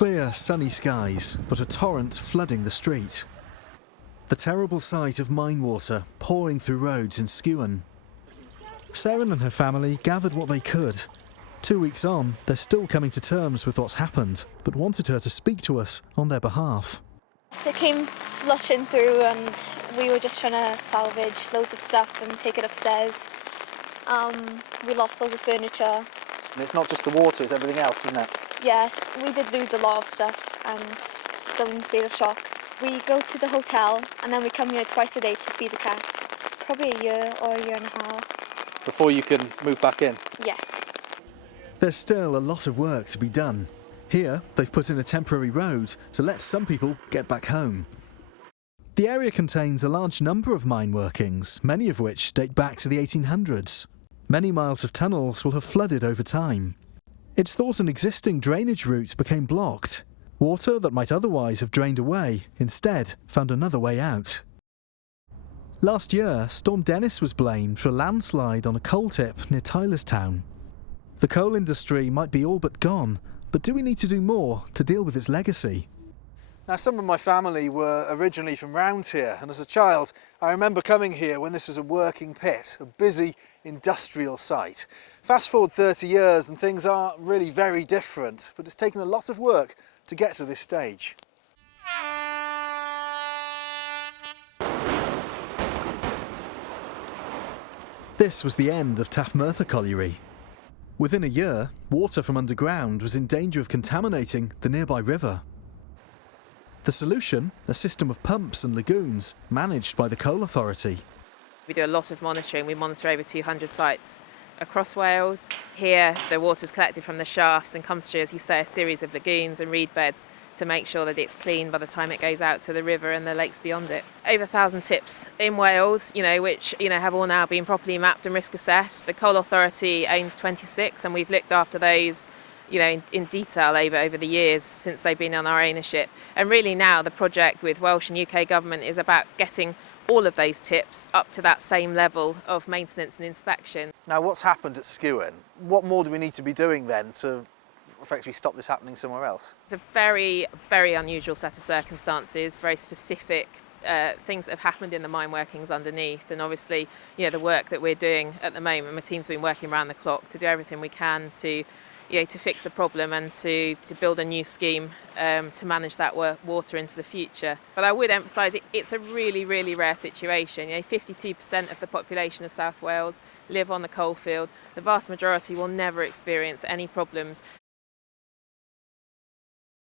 Clear, sunny skies, but a torrent flooding the street. The terrible sight of Minewater pouring through roads in Skewen. Sarah and her family gathered what they could. 2 weeks on, they're still coming to terms with what's happened, but wanted her to speak to us on their behalf. So it came flushing through and we were just trying to salvage loads of stuff and take it upstairs. We lost loads of furniture. And it's not just the water, it's everything else, isn't it? Yes, we did lose a lot of stuff and still in a state of shock. We go to the hotel and then we come here twice a day to feed the cats. Probably a year or a year and a half. Before you can move back in? Yes. There's still a lot of work to be done. Here, they've put in a temporary road to let some people get back home. The area contains a large number of mine workings, many of which date back to the 1800s. Many miles of tunnels will have flooded over time. It's thought an existing drainage route became blocked. Water that might otherwise have drained away instead found another way out. Last year, Storm Dennis was blamed for a landslide on a coal tip near Tylerstown. The coal industry might be all but gone, but do we need to do more to deal with its legacy? Now, some of my family were originally from round here, and as a child I remember coming here when this was a working pit, a busy industrial site. Fast forward 30 years and things are really very different, but it's taken a lot of work to get to this stage. This was the end of Taffmertha Colliery. Within a year, water from underground was in danger of contaminating the nearby river. The solution, a system of pumps and lagoons managed by the Coal Authority. We do a lot of monitoring. We monitor over 200 sites across Wales. Here, the water's collected from the shafts and comes through, as you say, a series of lagoons and reed beds to make sure that it's clean by the time it goes out to the river and the lakes beyond it. Over 1,000 tips in Wales, which have all now been properly mapped and risk assessed. The Coal Authority owns 26, and we've looked after those in detail over the years since they've been on our ownership. And really now the project with Welsh and UK government is about getting all of those tips up to that same level of maintenance and inspection. Now, what's happened at Skewen? What more do we need to be doing then to effectively stop this happening somewhere else? It's a very, very unusual set of circumstances, very specific things that have happened in the mine workings underneath, and obviously the work that we're doing at the moment, my team's been working around the clock to do everything we can to fix the problem and to build a new scheme to manage that water into the future. But I would emphasise it's a really, really rare situation. 52% of the population of South Wales live on the coalfield. The vast majority will never experience any problems